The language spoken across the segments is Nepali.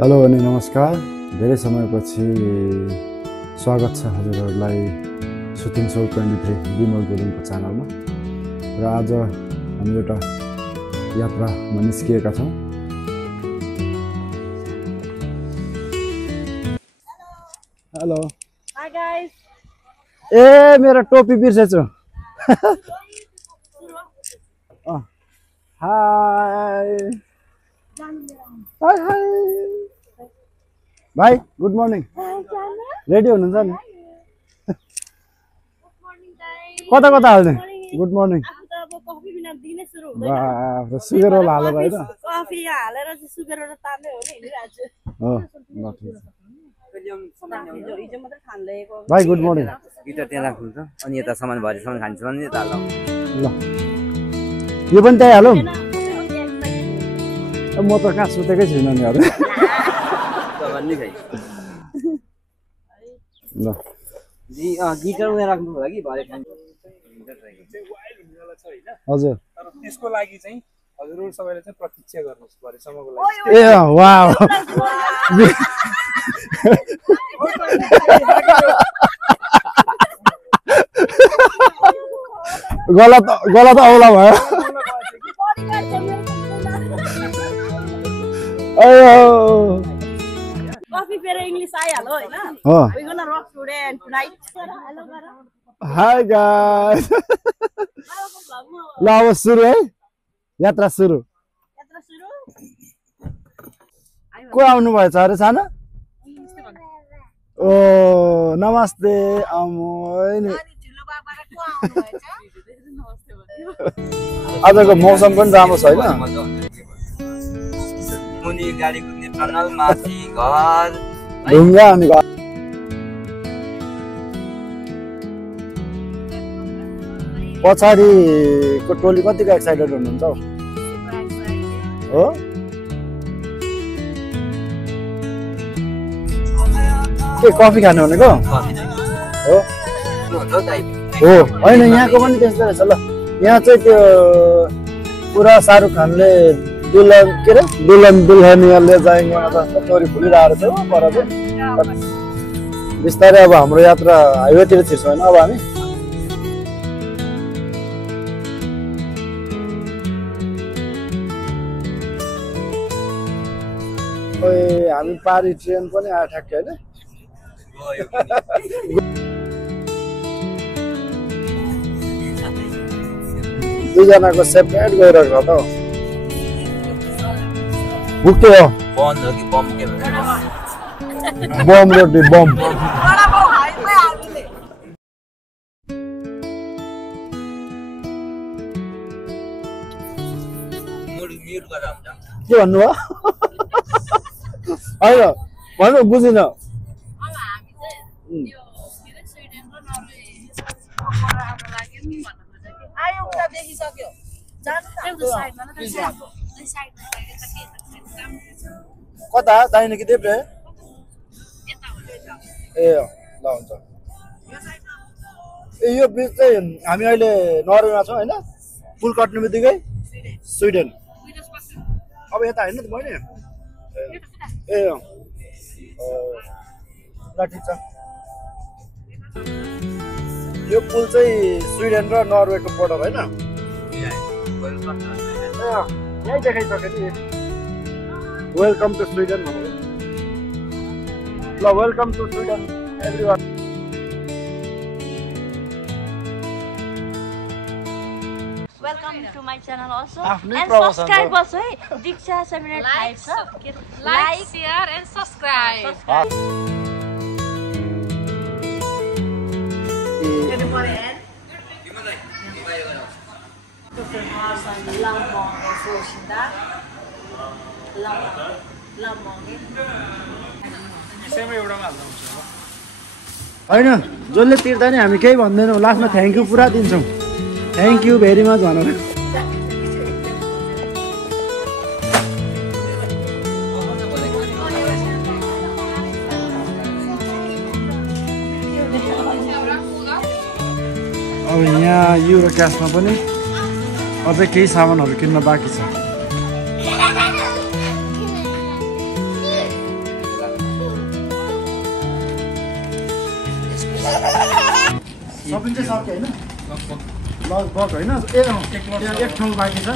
हेलो अनि नमस्कार। धेरै समयपछि स्वागत छ हजुरहरूलाई सुटिङ सो 23 विमल गुरुङको च्यानलमा। र आज हामी एउटा यात्रामा निस्किएका छौँ। Hello hi guys. ए मेरो टोपी बिर्सेछु। हाय हाय हाय भाइ, गुड मर्निङ। रेडी हुनुहुन्छ नि? कता कता हाल्ने? Good morning. कफी बिना दिनै सुरु हुँदैन। बाफ, सुगर वाला हालेर हैन? कफी हालेर चाहिँ सुगर वाला तान्दै हो नि हिँडिरहेको छु। हो, ल ठीक छ। हिजो मात्र खान ल्याएको। भाइ गुड मर्निङ। गिटार त्यहाँ राख्नुहुन्छ अनि यता सामान भरेसम्म खान्छ भने यता हालौँ। ल यो पनि त्यही हालौँ। म त कहाँ सुतेकै छैन नि अरे। भन्ने खै ल गिटार उहाँ राख्नु होला कि भरे खान्छ। हजुर। तर त्यसको लागि चाहिँ हजुरहरु सबैले चाहिँ प्रतीक्षा गर्नुस् भरेसम्मको लागि। ए वाव, गलत गलत औला भयो। कफी फेरि इंग्लिश आइहाल्यो हैन? हो। We gonna rock today and tonight. Hello गर। Hi guys. ल अब सुरु है, यात्रा सुरु। यात्रा सुरु। को आउनु भएछ अरे सानो? ओ नमस्ते अमोइन। आजको मौसम पनि राम्रो छ हैन? मुनि गाडी कुद्ने टनल, माथि घर, ढुङ्गा अनि घर। पछाडिको टोली कतिको एक्साइटेड हुनुहुन्छ हो? के कफी खानु भनेको हो? हो होइन, यहाँको पनि त्यस्तो रहेछ। ल यहाँ चाहिँ त्यो पुरा शाहरुख खानले दुल्हन के अरे दुल्हनियाले जाएंगे जस्तो स्टोरी फुलिरहेको छ पर चाहिँ। बिस्तारै अब हाम्रो यात्रा हाइवेतिर छिर्छौँ होइन अब हामी। हामी पारी ट्रेन पनि आयो ठ्याक्कै होइन? दुईजनाको सेपरेट गइरहेको त बुक्ते हो। बन्द हो कि बम के भन्छ? बम रोटी बम। म्युट गर्दा हुन्छ। के भन्नुभयो? होइन भन्नु बुझिन। आयो उता देखिसक्यो। जानु कता चाहिने कि देब्रे? ए ल हुन्छ। ए यो ब्रिज चाहिँ हामी अहिले नर्वेमा छौँ होइन? पुल कट्ने बित्तिकै स्विडेन। अब यता होइन त बहिनी? ए ल ठिक छ। यो पुल चाहिँ स्विडेन र नर्वेको बोर्डर होइन? यही देखाइसक्यो नि। वेलकम टु स्विडेन भनेको। ल welcome to Sweden everyone. Welcome to my channel also आफ्नै एन्ड प्रमोसन सब्स्क्राइब गर्छु है। दीक्षा 785 छ। Like, share, and subscribe. होइन जसले तिर्दा नि हामी केही भन्दैनौँ, लास्टमा थ्याङ्क यू पुरा दिन्छौँ। थ्याङ्क यू भेरी मच भनेर। अब यहाँ युरो क्यासमा पनि अझै केही सामानहरू किन्न बाँकी छ। सपिङ चाहिँ सक्यो होइन लगभग होइन त्यहाँ एक ठाउँ बाँकी छ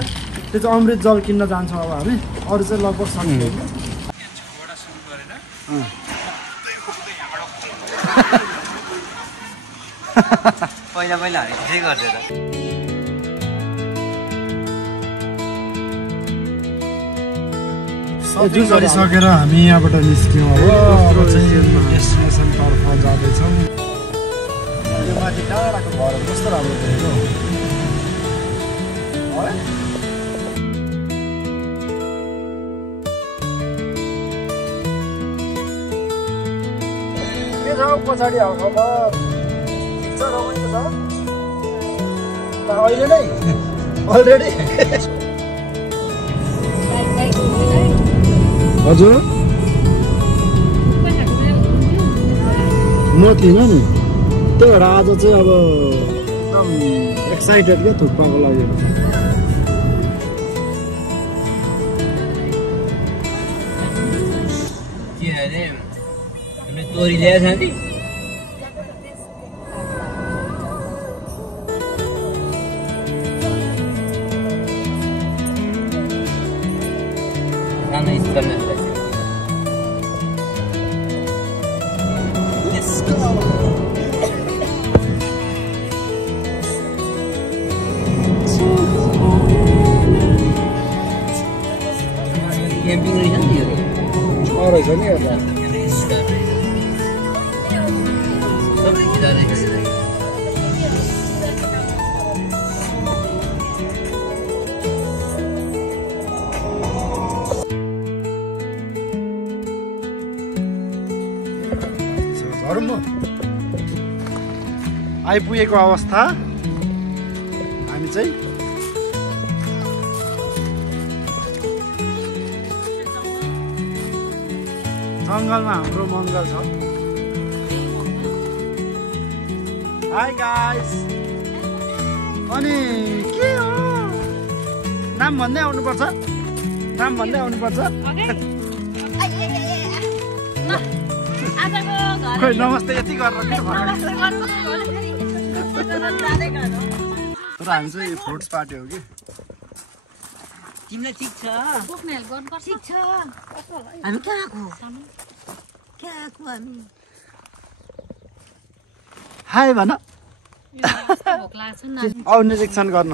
त्यो चाहिँ अमृत जल किन्न जान्छौँ अब हामी अरू चाहिँ लगभग सक्यो होइन पहिला पहिला हामी त्यसै गर्थ्यो त गरिसकेर हामी यहाँबाट निस्क्यौँ अब डेस्टिनेसनतर्फ जाँदैछौँ यो माथि टाढाको घर कस्तो राम्रो देखेको के छ पछाडि अब छ रमाइलो छ अहिले नै अलरेडी हजुर म थिइनँ नि त्यही भएर आज चाहिँ अब एकदम एक्साइटेड क्या थुक्पाको लागि के अरे तिमीले तोरी ल्याएछ नि सानो इन्स्टलमेन्ट क्याम्पिङ रहेछ नि यो रहेछ नि हेर्दा आइपुगेको अवस्था हामी चाहिँ जङ्गलमा हाम्रो मङ्गल छ हाई गाइस अनि के हो नाम भन्दै आउनुपर्छ खोइ नमस्ते यति गरेर तर हामी चाहिँ फ्रुट्स पार्टी हो कि तिमीलाई ठिक छ ठिक छ हामी कहाँ आएको हामी हाई भन भोक लाग्छ नि आउ निरीक्षण गर्न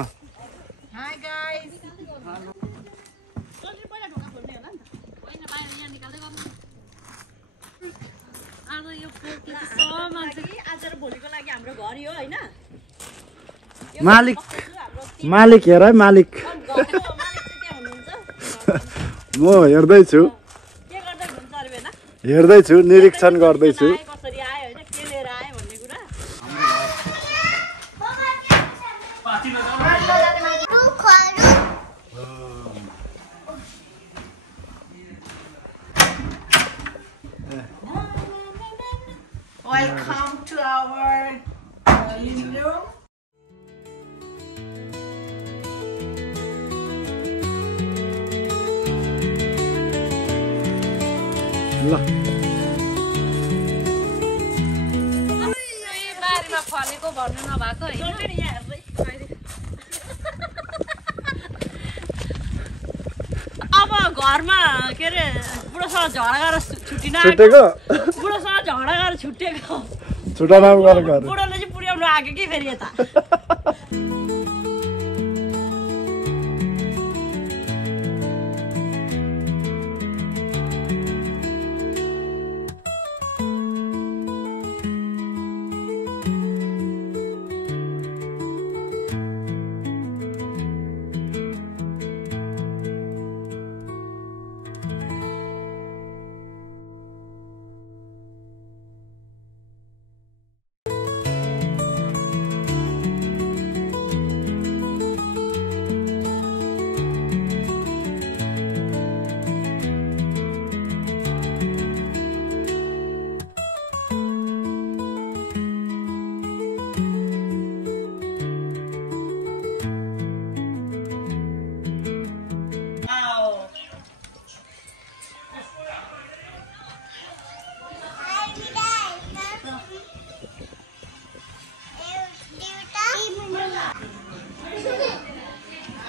भोलिको लागि हाम्रो घर यो होइन मालिक हेर है मालिक म हेर्दैछु निरीक्षण गर्दैछु कसरी आयो होइन के लिएर आयो भन्ने कुरा Welcome to our living room. ल बारीमा फलेको भन्नु नभएको अब घरमा के अरे बुढोसँग झगडा गरेर छुटेको बुढोसँग झगडा गरेर छुटेको छुटा नाम गरेर बुढोले चाहिँ पुर्याउनु आएको कि फेरि यता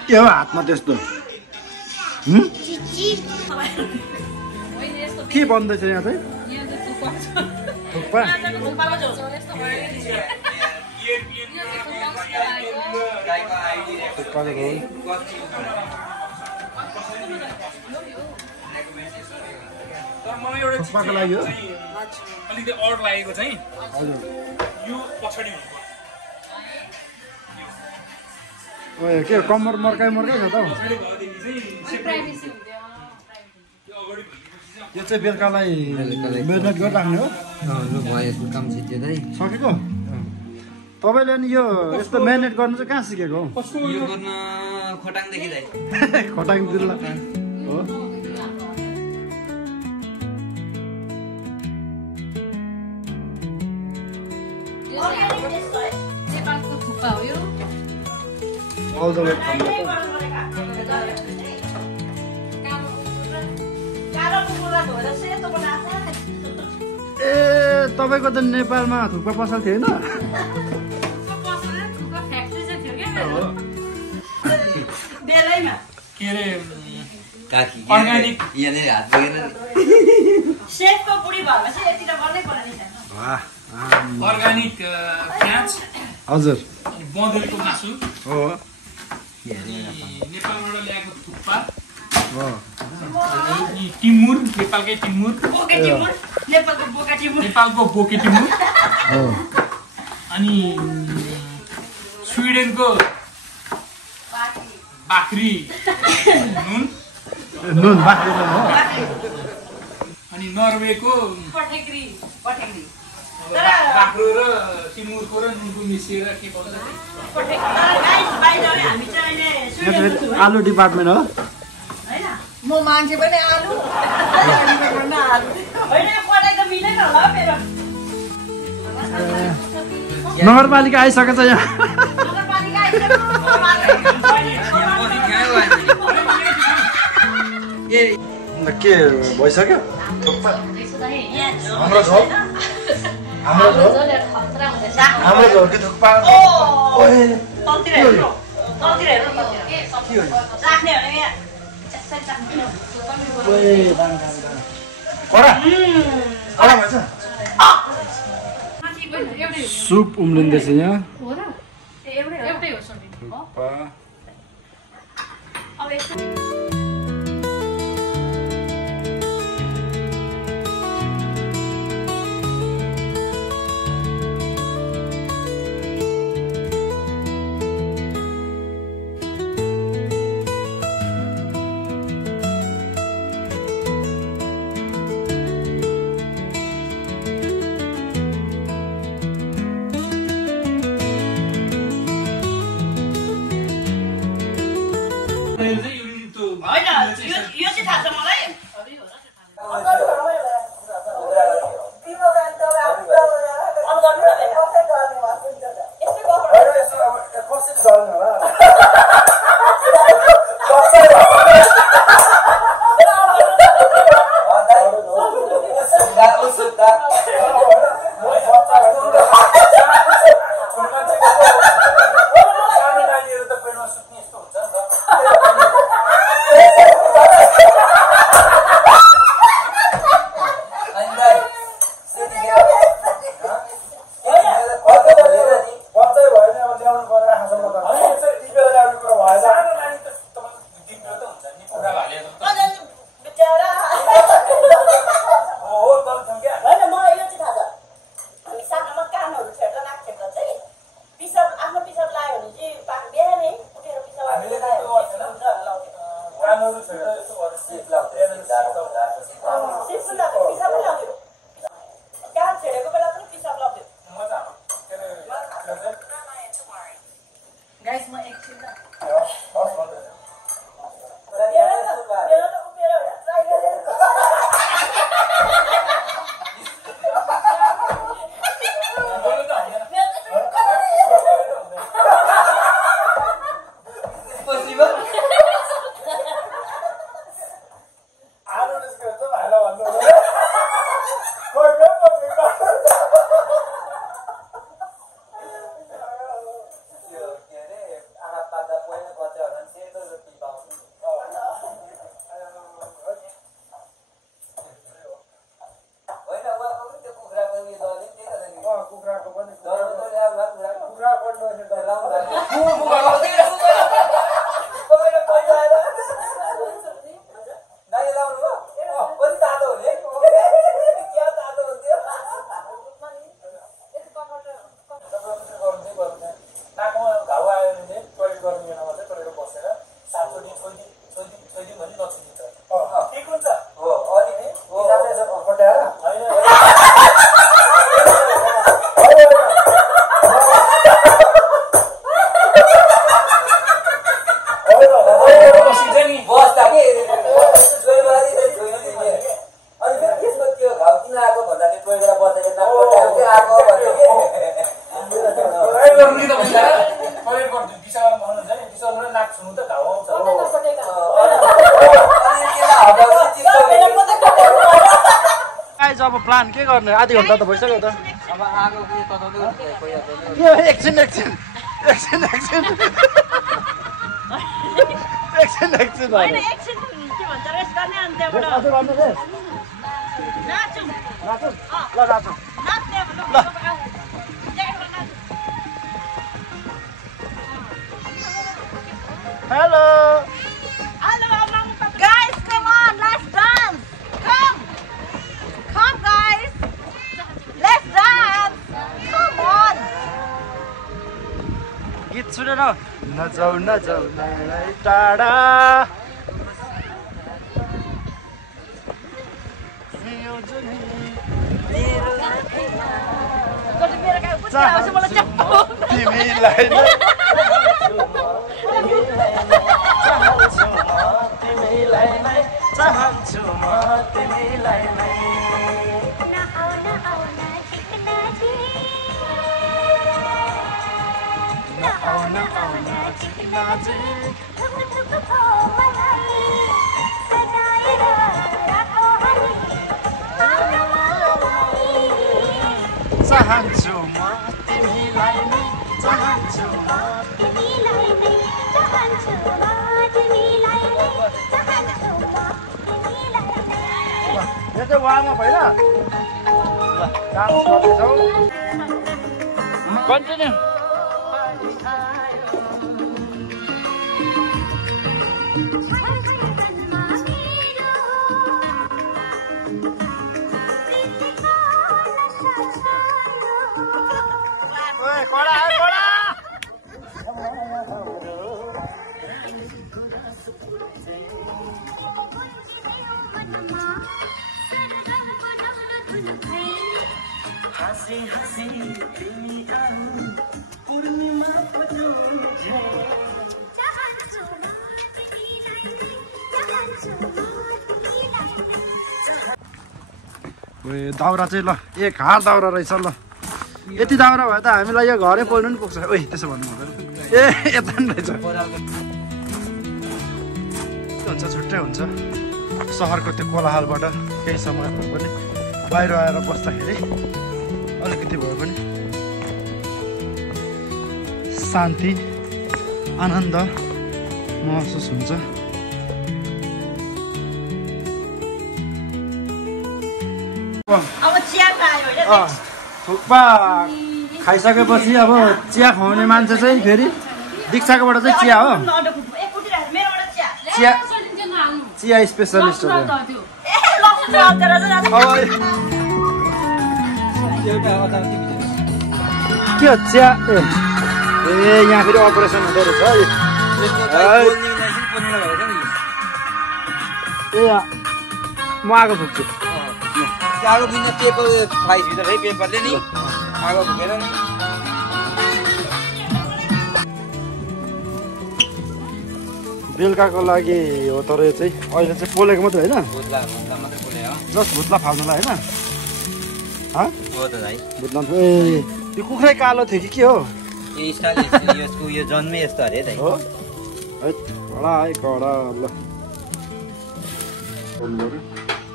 के हो हातमा त्यस्तो के बन्दैछ यहाँ चाहिँ थुक्पा थुक्पाको लागि हो अलिकति अड लागेको चाहिँ यो पछाडि के कम्मर मर्काइ छ त यो चाहिँ बेलुकालाई मेहनत गरिराख्ने हो सकेको तपाईँले नि यो यस्तो मेहनत गर्नु चाहिँ कहाँ सिकेको खोटाङ जिल्ला हो नेपालको थुक्पा हो यो all the way from ए तपाईको त नेपालमा थुक्पा पसल थिएन के अरे अर्ग्यानिक यहाँनिर हात पुगेन सेफको बुढी भएपछि यति त गर्नै पर्यो नि अर्ग्यानिक प्याज हजुर बँदेलको मासु हो नेपालबाट ल्याएको थुक्पा हो अनि टिमुर नेपालकै टिमुर बोके टिमुर नेपालको बोका टिमुर नेपालको बोके टिमुर हो अनि स्विडेनको बाख्री नुन नुन बाख्री नुन हो अनि नर्वेको पठेग्री बाख्रो र टिमुरको र नुनको मिसिएर के भन्छ हामी चाहिँ अहिले आलु डिपार्टमेन्ट हो म मान्छे पनि आलु होइन यो पढाइ त मिलेन होला मेरो नगरपालिका आइसकेछ यहाँ नगरपालिका के भइसक्यो हाम्रो झोल के थुक्पा तलतिर हेर्नु राख्ने हो यहाँ सुप उम्लिँदैछ यहाँ एउटै हो सबै यो चाहिँ थाहा छ मलाई अब प्लान के गर्ने आधी घन्टा त भइसक्यो त अब आगो पनि तताउँदै कोही ए एकछिन होइन एकछिन के भन्छ रेस्ट गर्ने अनि त्यहाँबाट अझै गर्नु रे नाचौँ नाचौँ ल नाचौँ नाच त्यहाँबाट hello Guys, come on, let's dance. Come, guys. Let's dance. Come on. गीत सुनेर नजाऊ नलाई टाढा तिमीलाई चाहन्छु म तिमीलाई नै चाहन्छु म तिमीलाई नै चाहन्छु म तिमीलाई नै चाहन्छु म तिमीलाई नै चाहन्छु म तिमीलाई नै यो चाहिँ वार्म अप होइन ल डान्स गर्दैछौ कन्टिन्यू दाउरा चाहिँ ल एक हात दाउरा रहेछ ल यति दाउरा भए त हामीलाई यो घरै पोल्नु नि पुग्छ ओइ त्यसो भन्नु हुँदैन ए यता नि रहेछ हुन्छ छुट्टै हुन्छ सहरको त्यो कोलाहलबाट केही समय भए पनि बाहिर आएर बस्दाखेरि अलिकति भए पनि शान्ति आनन्द महसुस हुन्छ अब चिया खायो थुक्पा खाइसकेपछि अब चिया खुवाउने मान्छे चाहिँ फेरि दीक्षाकोबाट चाहिँ चिया हो चिया चिया स्पेसलिस्ट हो के हो चिया ए यहाँ फेरि अपरेसन हुँदो रहेछ ए म आगो फुक्छु आगो बिना पेपर फ्लाइसभित्र है पेपरले नि आगो फुकेर नि बेलुकाको लागि हो तर यो चाहिँ अहिले चाहिँ पोलेको मात्रै होइन भुत्ला मात्रै पोले हो जस्ट भुत्ला फाल्नुलाई होइन हो त भाइ भुत्ला ए यो कुखुरै कालो थियो कि के हो यो स्टाइल यसको यो जन्मै यस्तो अरे दाइ हो है कडा है कडा ल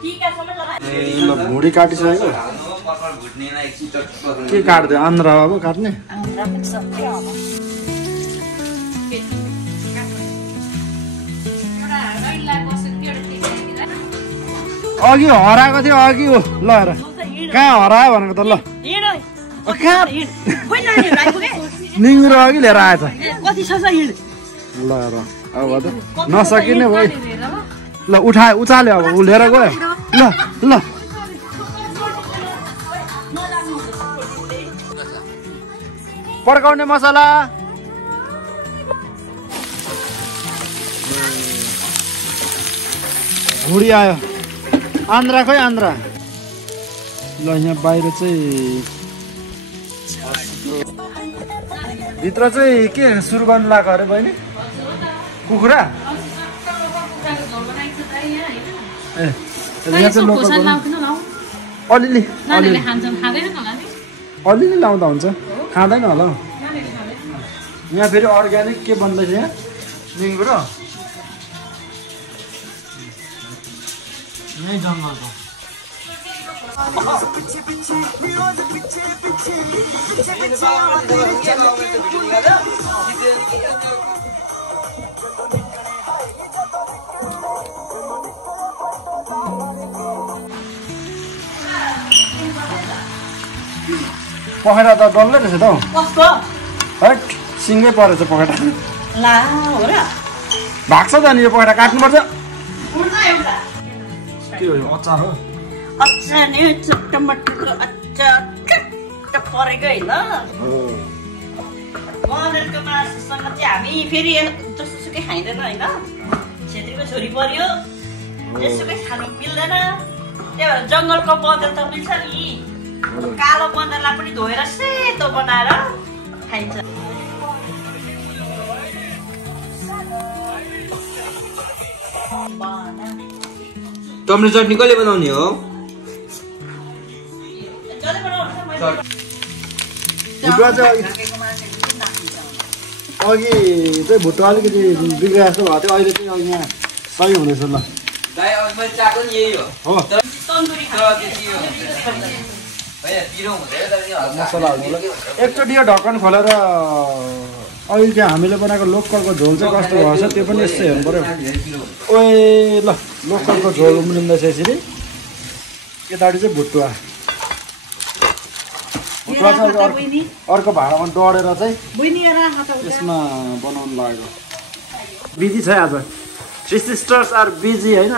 ल भुँडी काटिसक्यो के काट्दै आन्द्रा अब काट्ने अघि हराएको थियो अघि हो ल हेर कहाँ हरायो भनेको त ल निङ्गुरो अघि लिएर आएछ ल हेर अब त नसकिने भयो ल उचाल्यो अब ऊ लिएर गयो ल ल पड्काउने मसला भुडी आयो आन्द्रा खै आन्द्रा ल यहाँ बाहिर चाहिँ भित्र चाहिँ के सुरु गर्नु लाग्यो अरे बहिनी कुखुरा ए यहाँ चाहिँ लोकल अलिअलि अलिअलि लाउँदा हुन्छ खाँदैन होला हौ यहाँ फेरि अर्ग्यानिक के बन्दैछ यहाँ निङ्गुरो यहीँ जङ्गलको पखेटा त डल्लै रहेछ त हौ कस्तो है सिङ्गै परेछ पखेटा ला हो र भाग्छ त नि यो पखेटा काट्नुपर्छ उड्छ एउटा के हो यो अचार हो अच्छा नि छोटो मोटो अच्छा चट्ट परेको होइन बँदरको मासुसँग चाहिँ हामी फेरि जसोसुकै खाइँदैन होइन छेत्रीको छोरी पर्यो जेसुकै खानु मिल्दैन त्यही भएर जङ्गलको बँदर त मिल्छ नि कालो बँदरलाई पनि धोएर सेतो बनाएर खाइन्छ टमाटर चटनी कहिले बनाउने हो जसले बनाउनु मैले भुटुवा चाहिँ अघि चाहिँ भुटुवा अलिकति बिग्रे जस्तो भएको थियो अहिले चाहिँ अघि यहाँ सही हुँदैछ ल दाइ अघि मैले चाहेको नि यही हो तन्दुरी तर त्यति हो होइन पिरो हुँदैन तर यो हल्का मसला हाल्नु एकचोटि यो ढक्कन खोलेर अहिले चाहिँ हामीले बनाएको लोकलको झोल चाहिँ कस्तो भएछ त्यो पनि यस्तो हेर्नु पऱ्यो ओए ल लोकलको झोल उम्लिँदैछ यसरी यतापट्टि चाहिँ भुटुवा भुटुवा चाहिँ अर्को भाँडामा डढेर चाहिँ यसमा बनाउनु लागेको बिजी छ आज थ्री सिस्टर्स आर बिजी होइन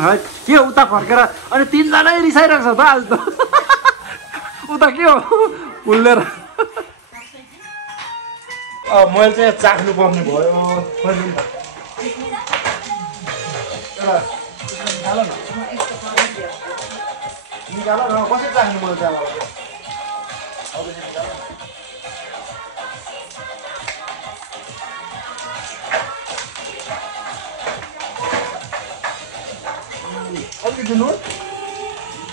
है के हो उता फर्केर अनि तिनजनै रिसाइरहेको छ त आज त उता के हो फुल्लेर मैले चाहिँ चाख्नु पर्ने भयो निकाल न कसरी चाख्नु मैले त्यहाँबाट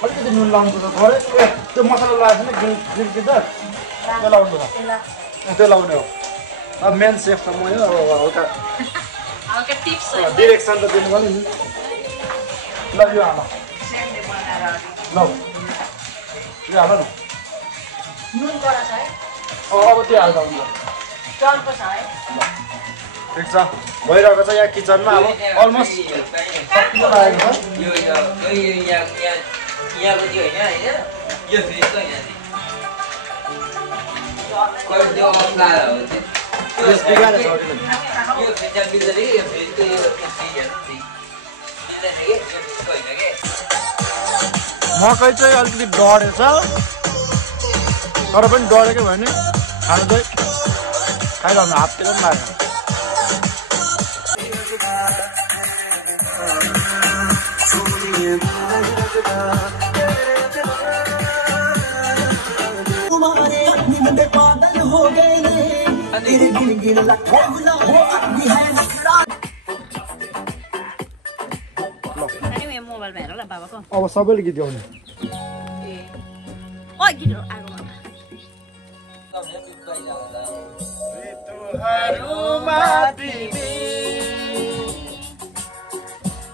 अलिकति नुन लाउनुपर्छ थोरै त्यो मसला लगाएको छ नि ग्रिन त त्यो लाउनु त्यो लाउने हो अब मेन सेफ त म यो अब हल्का टिप्स डिरेक्सन त दिनु पर्यो नि ल यो हाल ल यो हाल न नुन कडा छ है अब त्यो हाल्दा हुन्छ चर्को छ है ठिक छ भइरहेको छ यहाँ किचनमा अब अलमोस्ट सकिन लागेको छ यो यहाँको त्यो होइन होइन यो फ्रिजको होइन कहिले त्यो मसला हो यस बिगारेको छ यो फ्रिजमा मिल्दैन कि यो फ्रिजको यो फ्रिजहरू मिल्दैन कि यो फ्रिजको होइन कि मकै चाहिँ अलिकति डढेछ तर पनि डढेकै भयो नि खानु चाहिँ खाइरहनु हाततिर पनि लाग्यो मोबाइल भएर ल बाबाको अब सबैले गीत गाउने ओ गीत आगो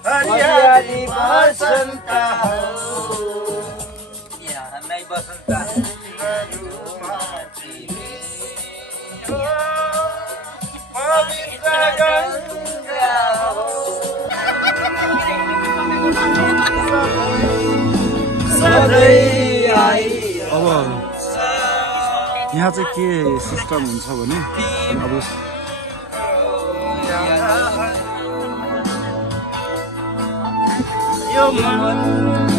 हरियाली बसन्त हामीलाई बसन्त अब यहाँ चाहिँ के सिस्टम हुन्छ भने अब यो मन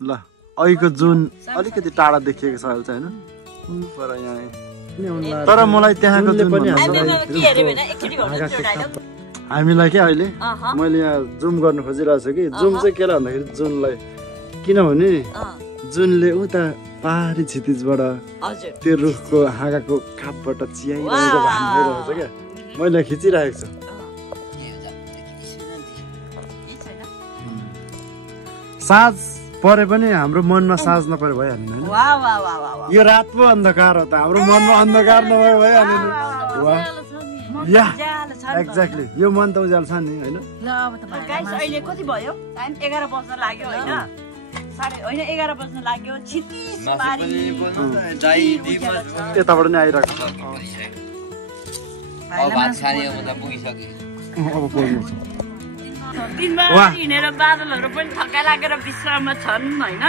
ल अहिलेको जुन अलिकति टाढा देखिएको छ अहिले चाहिँ होइन पर यहाँ तर मलाई त्यहाँको जुन हामीलाई क्या अहिले मैले यहाँ जुम गर्नु खोजिरहेको छु कि जुम चाहिँ के भन्दाखेरि जुनलाई किनभने जुनले उता पहाडी क्षितिजबाट त्यो रुखको हाँगाको खापबाट चियाइरहेको भान भइरहेको छ क्या मैले खिचिरहेको छु साँझ परे पनि हाम्रो मनमा साँझ नपरे भइहाल्ने होइन वाह वाह वाह वाह वाह यो रात पो अन्धकार हो त हाम्रो मनमा अन्धकार नभए भइहाल्ने नि वाह या उज्यालो छ नि त। एक्ज्याक्टली यो मन त उज्यालो छ नि होइन गाइस अहिले कति भयो टाइम 11 बज्न लाग्यो होइन साढे होइन 11 बज्न लाग्यो छिटिस पारी यताबाट नि आइरहेको छ भात खाने मतलब पुगिसक्यो अब बोल्नु छ दिनमा वाह। हिँडेर बादलहरू पनि थकाइ लागेर विश्राममा छन् होइन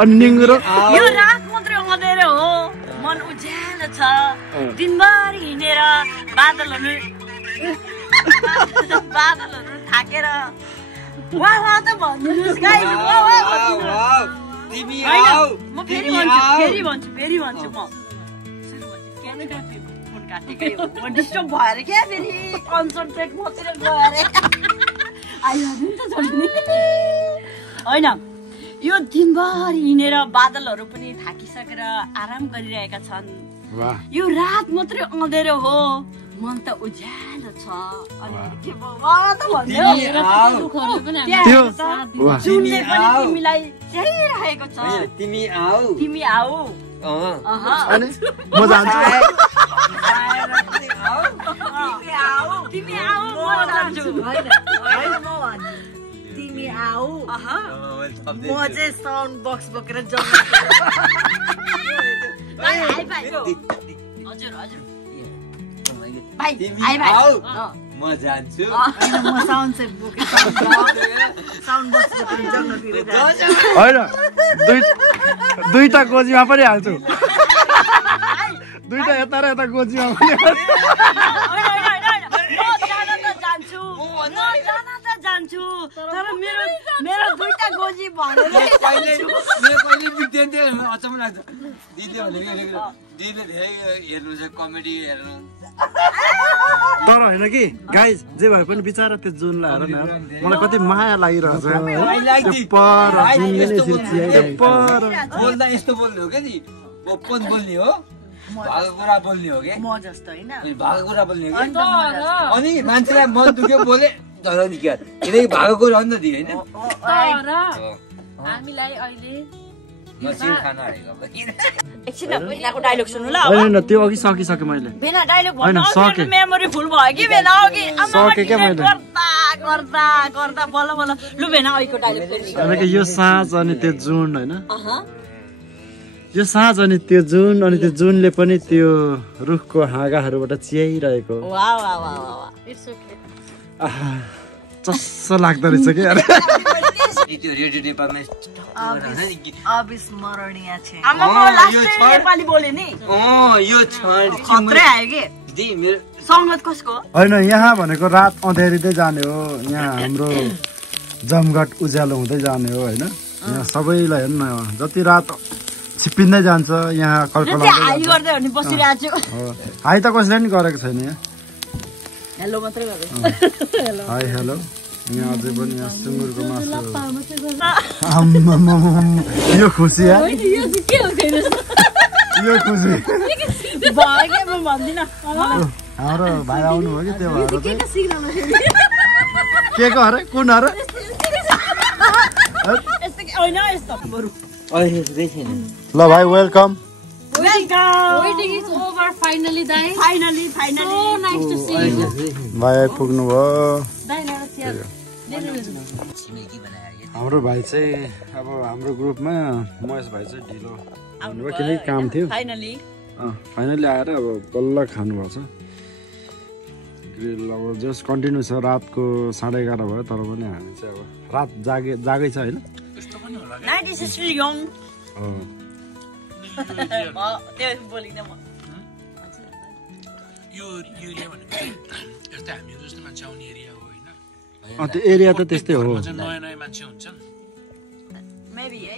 अनि निङ्गुरो यो रात मात्रै अँधेरो हो मन उज्यालो छ दिनभरि हिँडेर बादलहरू थाकेर वाह वाह त भन्नुहोस् गाइस वाह वाह भन्नुहोस्। तिमी होइन, आऊ म फेरि तिमी भन्छु आऊ फेरि भन्छु म फोन काटेकै हो म डिस्टर्ब भएर क्या फेरि कन्सन्ट्रेट मतिर गएर आइहाल्नु नि त छोड्ने होइन यो दिनभरि हिँडेर बादलहरू पनि थाकिसकेर आराम गरिरहेका छन् वाह यो रात मात्रै अँधेरो हो मन त उज्यालो छ अनि के भयो वाह त भन्यो तिमी आऊ त्यो वाह जुनले पनि आऊ। तिमीलाई चाहिरहेको छ तिमी आऊ तिमी आऊ अनि म जान्छु तिमी आऊ म जान्छु तिमी आऊ अहँ म चाहिँ साउन्ड बक्स बोकेर जाउँ भाइ भाइ हजुर हजुर भाइ तिमी भाइ भाइ आऊ म जान्छु म साउन्ड चाहिँ बोकेर साउन्ड बक्स बोकेर जङ्गलतिर जान्छु होइन दुईटा गोजीमा पनि हाल्छु दुईटा यता र यता गोजीमा पनि हाल्छु जान्छु तर मेरो दुईटा गोजी भनेर कहिले बिग्दैन थियो अचम्म लाग्छ दिदीले भनेको दिदीले धेरै हेर्नुहुन्छ कमेडी हेर्नु तर होइन कि गाइज जे भए पनि बिचरा त्यो जुनलाई हेर न मलाई कति माया लागिरहेछ बोल्दा यस्तो बोल्ने हो क्या नि ओपन बोल्ने हो भएको कुरा बोल्ने हो क्या म जस्तो होइन भएको कुरा बोल्ने हो क्या अनि मान्छेलाई मन दुख्यो बोले धर नि क्या किनकि भएको कुरा हो नि त दि होइन तर हामीलाई अहिले नसिन खाना आएको एकछिन भेनाको डायलग सुन्नु ल होइन त्यो अघि सकिसकेँ मैले भेना डायलग होइन, सके। मेमोरी फुल भयो कि भेना अघि सके क्या मैले। गर्दा गर्दा बल्ल बल्ल लु भेना अहिलेको डायलग किनकि यो साँझ अनि त्यो जुन होइन यो साँझ अनि त्यो जुनले पनि त्यो रुखको हाँगाहरूबाट चियाइरहेको वाह वाह वाह वाह इट्स ओके आहा, चस्स लाग्दो रहेछ कि यार त्यो रेडियो नेपालमा अविस्मरणीय छ आमा म लास्ट नेपाली बोले नि यो क्षण खत्रै आयो कि दि मेरो संगत कसको होइन यहाँ भनेको रात अँध्यारिँदै जाने हो यहाँ हाम्रो जमघट उज्यालो हुँदै जाने हो होइन यहाँ सबैलाई हेर्नु न जति रात छिप्पिँदै जान्छ यहाँ कल्पना हाई गर्दै हो नि बसिरहेको छु हाई त कसैले नि गरेको छैन यहाँ हेलो मात्रै गरेँ हाई हेलो यहाँ अझै पनि यहाँ सुँगुरको मासु आम्मामामाम, यो खुसी है यो खुसी भयो कि म भन्दिनँ हाम्रो भाइ आउनु भयो कि त्यो भएर चाहिँ के को अरे कुन अरे यस्तो कि होइन यस्तो बरु अहिले छैन ल भाइ welcome welcome Waiting is over finally, Dai. Finally So finally nice to see you. भाइ आइपुग्नु भयो Dai, let us hear. छिमेकी बनाएर हाम्रो भाइ चाहिँ अब हाम्रो ग्रुपमा महेश भाइ चाहिँ ढिलो आउनुभयो किनकि काम थियो फाइनली फाइनली आएर अब बल्ल खानुभएको छ ग्रिल अब जस्ट कन्टिन्यू छ रातको 11:30 भयो तर पनि हामी चाहिँ अब रात जागै छ होइन 96 still young हो। म त्यो बोलिदिन म यो एरिया भनेको चाहिँ यस्तै हामीहरू जस्तो मान्छे आउने एरिया हो होइन त्यो एरिया त त्यस्तै हो घरमा चाहिँ नयाँ नयाँ मान्छे हुन्छन् मेबी है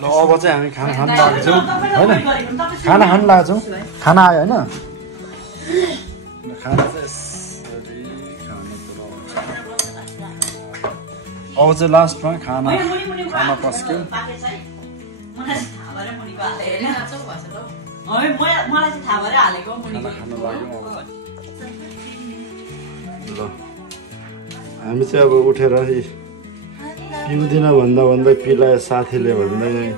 ल अब चाहिँ हामी खाना खान लागेको छौँ होइन खाना खान लागेको छौँ खाना आयो होइन खाना चाहिँ यसरी खानु अब चाहिँ लास्टमा खाना पस्क्यो ल हामी चाहिँ अब उठेर पिउँदिन भन्दा भन्दै पिलायो साथीले भन्दै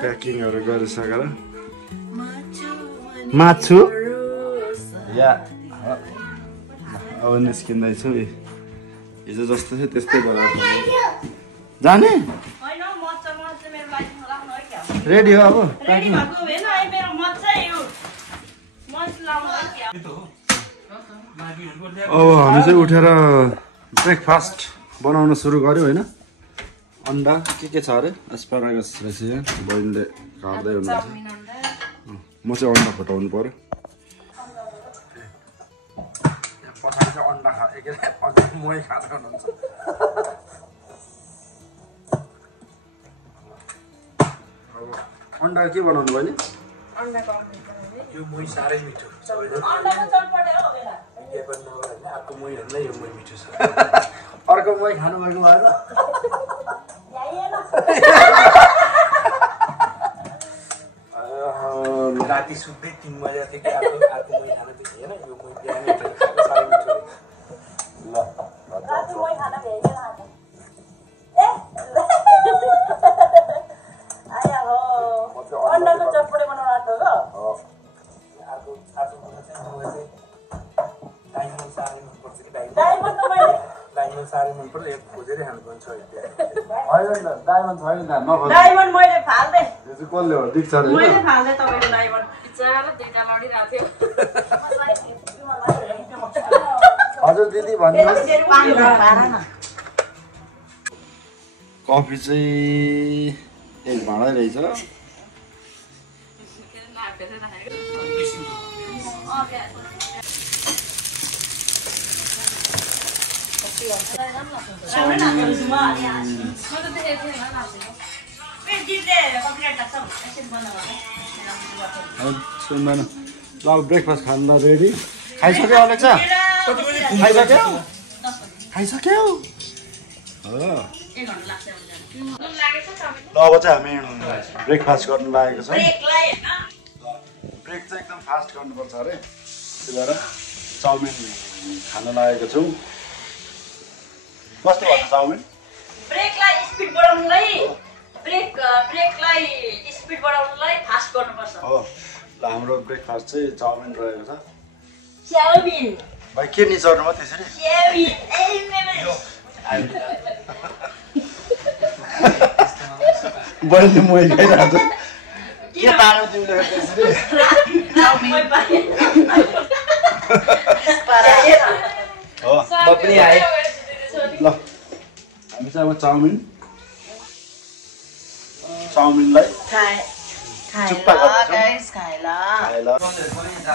प्याकिङहरू गरिसकेर माछु या अब निस्किँदैछु हिजो जस्तो थियो त्यस्तै गरेर जाने रेडी हो अब अब हामी चाहिँ उठेर ब्रेकफास्ट बनाउन सुरु गर्यो होइन अन्डा के छ अरे एस्पारागस रहेछ यहाँ बहिनीले काट्दै हुनुहुन्छ म चाहिँ अन्डा फटाउनु पर्यो पछाडि चाहिँ अन्डा मै खाँदै हुनुहुन्छ अब अन्डा के बनाउनु बहिनी यो मै साह्रै मिठो अर्को मैहरूलाई यो मै मिठो छ अर्को मै खानु भएको भएर राति सुत्दै 3 बजेदेखि अर्को मै खान भ्याएन यो मै बिहानै उठेर खाएको साह्रै मिठो ल अन्डाको चटपटे बनाउनु आएको हो अर्को कुरा चाहिँ मलाई चाहिँ डाइमन्ड साह्रै मनपर्छ कि डाइमन्ड साह्रै मनपर्छ एक खोजेरै खानुपर्छ होइन डायमन्ड छैन नखोज डायमन्ड मैले फाल्दै यो चाहिँ कसले हो दिक्छ अरे मैले फाल्दै तपाईको डायमन्ड बिचारा दुईटा लडिरहेको थियो हजुर दिदी भन्नुहोस् कफी चाहिँ एक भाँडै रहेछ सुन्दैन ल ब्रेकफास्ट खानु रेडी खाइसक्यो अलेक्सा खाइसक्यो ल अब चाहिँ हामी ब्रेकफास्ट गर्नु लागेको छौँ ब्रेक चाहिँ एकदम फास्ट गर्नुपर्छ अरे त्यही भएर चाउमिन खान लागेको छौँ कस्तो भयो चाउमिन ब्रेकलाई स्पिड बढाउनुलाई ब्रेकलाई स्पिड बढाउनुलाई फास्ट गर्नुपर्छ हो ल हाम्रो ब्रेकफास्ट चाहिँ चाउमिन रहेको छ चाउमिन भाइ के निचर्नु भयो त्यसरी बढी मै खाइरहेको छु के पारो तिमीले त्यसरी हो म पनि आएँ ल हामी चाहिँ अब चाउमिनलाई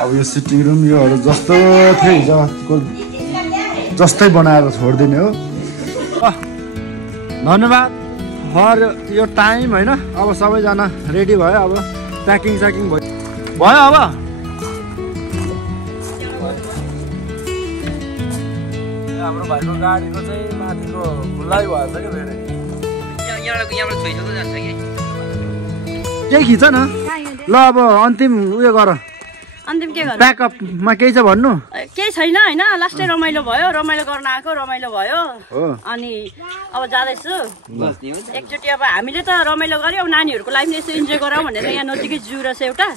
अब यो सिटिङ रुम योहरू जस्तो थियो हिजोको जस्तै बनाएर छोडिदिने हो धन्यवाद फर यो टाइम होइन अब सबैजना रेडी भयो अब प्याकिङ स्याकिङ भयो अब हाम्रो भाइको गाडीको चाहिँ माथिको खुल्लै भएछ क्या धेरै यहाँबाट छोइसक्नु जान्छ कि केही खिच न ल अब अन्तिम उयो गर अनि तिमी के गर्नु प्याकअपमा केही छ भन्नु केही छैन होइन लास्टै रमाइलो भयो रमाइलो गर्न आएको रमाइलो भयो अनि अब जाँदैछु एकचोटि अब हामीले त रमाइलो गर्यो अब नानीहरूको लागि यसो इन्जोय गरौँ भनेर यहाँ नजिकै जू रहेछ एउटा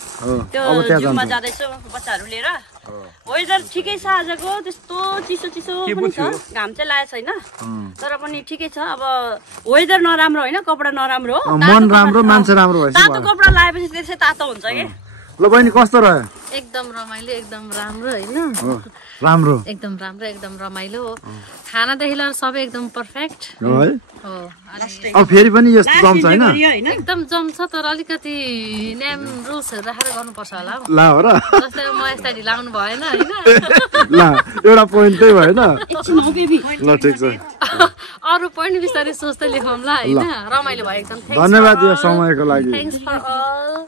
त्यो जूमा जाँदैछु बच्चाहरू लिएर वेदर ठिकै छ आजको त्यस्तो चिसो चिसो पनि छ घाम चाहिँ लागेको छैन तर पनि ठिकै छ अब वेदर नराम्रो होइन कपडा नराम्रो हो मन राम्रो मान्छे राम्रो भएछ तातो कपडा लगाएपछि त्यसै तातो हुन्छ कि ल बहिनी कस्तो रह्यो एकदम रमाइलो एकदम राम्रो होइन राम्रो एकदम राम्रो एकदम रमाइलो खानादेखि लिएर सबै एकदम पर्फेक्ट है हो अब फेरि पनि यस्तो जम्छ होइन एकदम जम्छ तर अलिकति नेम रुल्सहरू राखेर गर्नुपर्छ होला ल हो र जस्तै म यस्ता ढिलाउनु भएन होइन ल एउटा पोइन्ट त्यही भएन ल ठिक छ अरू पोइन्ट बिस्तारै सोच्दै लेखौँला होइन रमाइलो भयो एकदम धन्यवाद यो समयको लागि thanks for all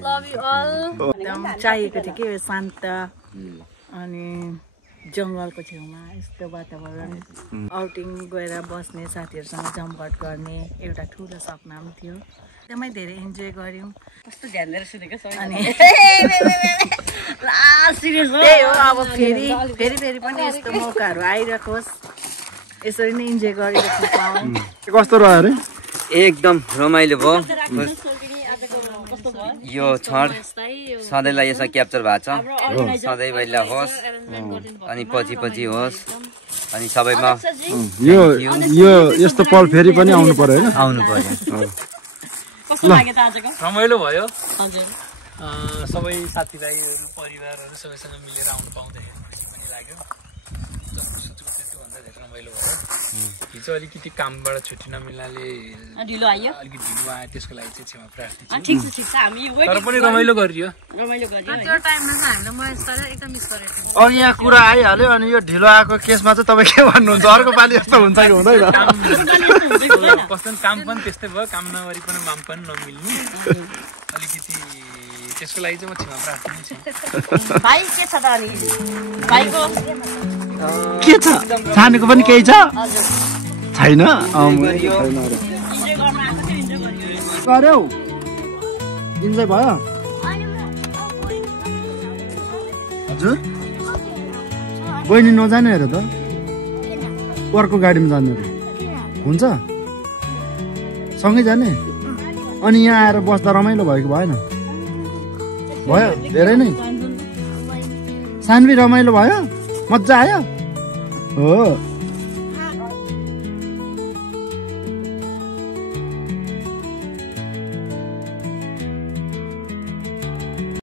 love you all एकदम चाहिएको थियो कि शान्त अनि जङ्गलको छेउमा यस्तो वातावरण आउटिङ गएर बस्ने साथीहरूसँग जमघट गर्ने एउटा ठुलो सपना पनि थियो एकदमै धेरै इन्जोय गऱ्यौँ कस्तो ध्यान दिएर सुनेको अनि सिरियस त्यही हो अब फेरि पनि यस्तो मौकाहरू आइरहोस् यसरी नै इन्जोय गरिरहेको पाऊँ कस्तो रह्यो अरे एकदम रमाइलो भयो यो क्षण सधैँलाई यसमा क्याप्चर भएको छ सधैँ पहिला होस् अनि पछि होस् अनि सबैमा यो यस्तो पल फेरि पनि आउनु पर्यो होइन आउनु पर्यो रमाइलो भयो सबै साथीभाइहरू परिवारहरू सबैसँग मिलेर आउनु पाउँदाखेरि खुसी पनि लाग्यो जस्तो सोचेको त्योभन्दा धेरै रमाइलो भयो हिजो अलिकति कामबाट छुट्टी नमिल्नाले ढिलो आयो अलिकति ढिलो आयो त्यसको लागि चाहिँ क्षमा प्रार्थी ठिक छ हामी तर पनि रमाइलो गरियो त्यो टाइममा चाहिँ हामीले महेश सर एकदम मिस गरेको थियौँ अनि यहाँ कुरा आइहाल्यो अनि यो ढिलो आएको केसमा चाहिँ तपाईँ के भन्नुहुन्छ अर्को पालि यस्तो हुन्छ कि हुँदैन कस्तो काम पनि त्यस्तै भयो काम नगरिकन माम पनि नमिल्नु अलिकति त्यसको लागि चाहिँ म क्षमा प्रार्थी छु भाइ के छ त अनि भाइको के छ छानेको पनि केही छ छैन गर्यौ इन्जोय भयो हजुर बहिनी नजाने अरे त अर्को गाडीमा जाने अरे हुन्छ सँगै जाने अनि यहाँ आएर बस्दा रमाइलो भयो कि भएन भयो धेरै नै सानवी रमाइलो भयो मजा आयो हो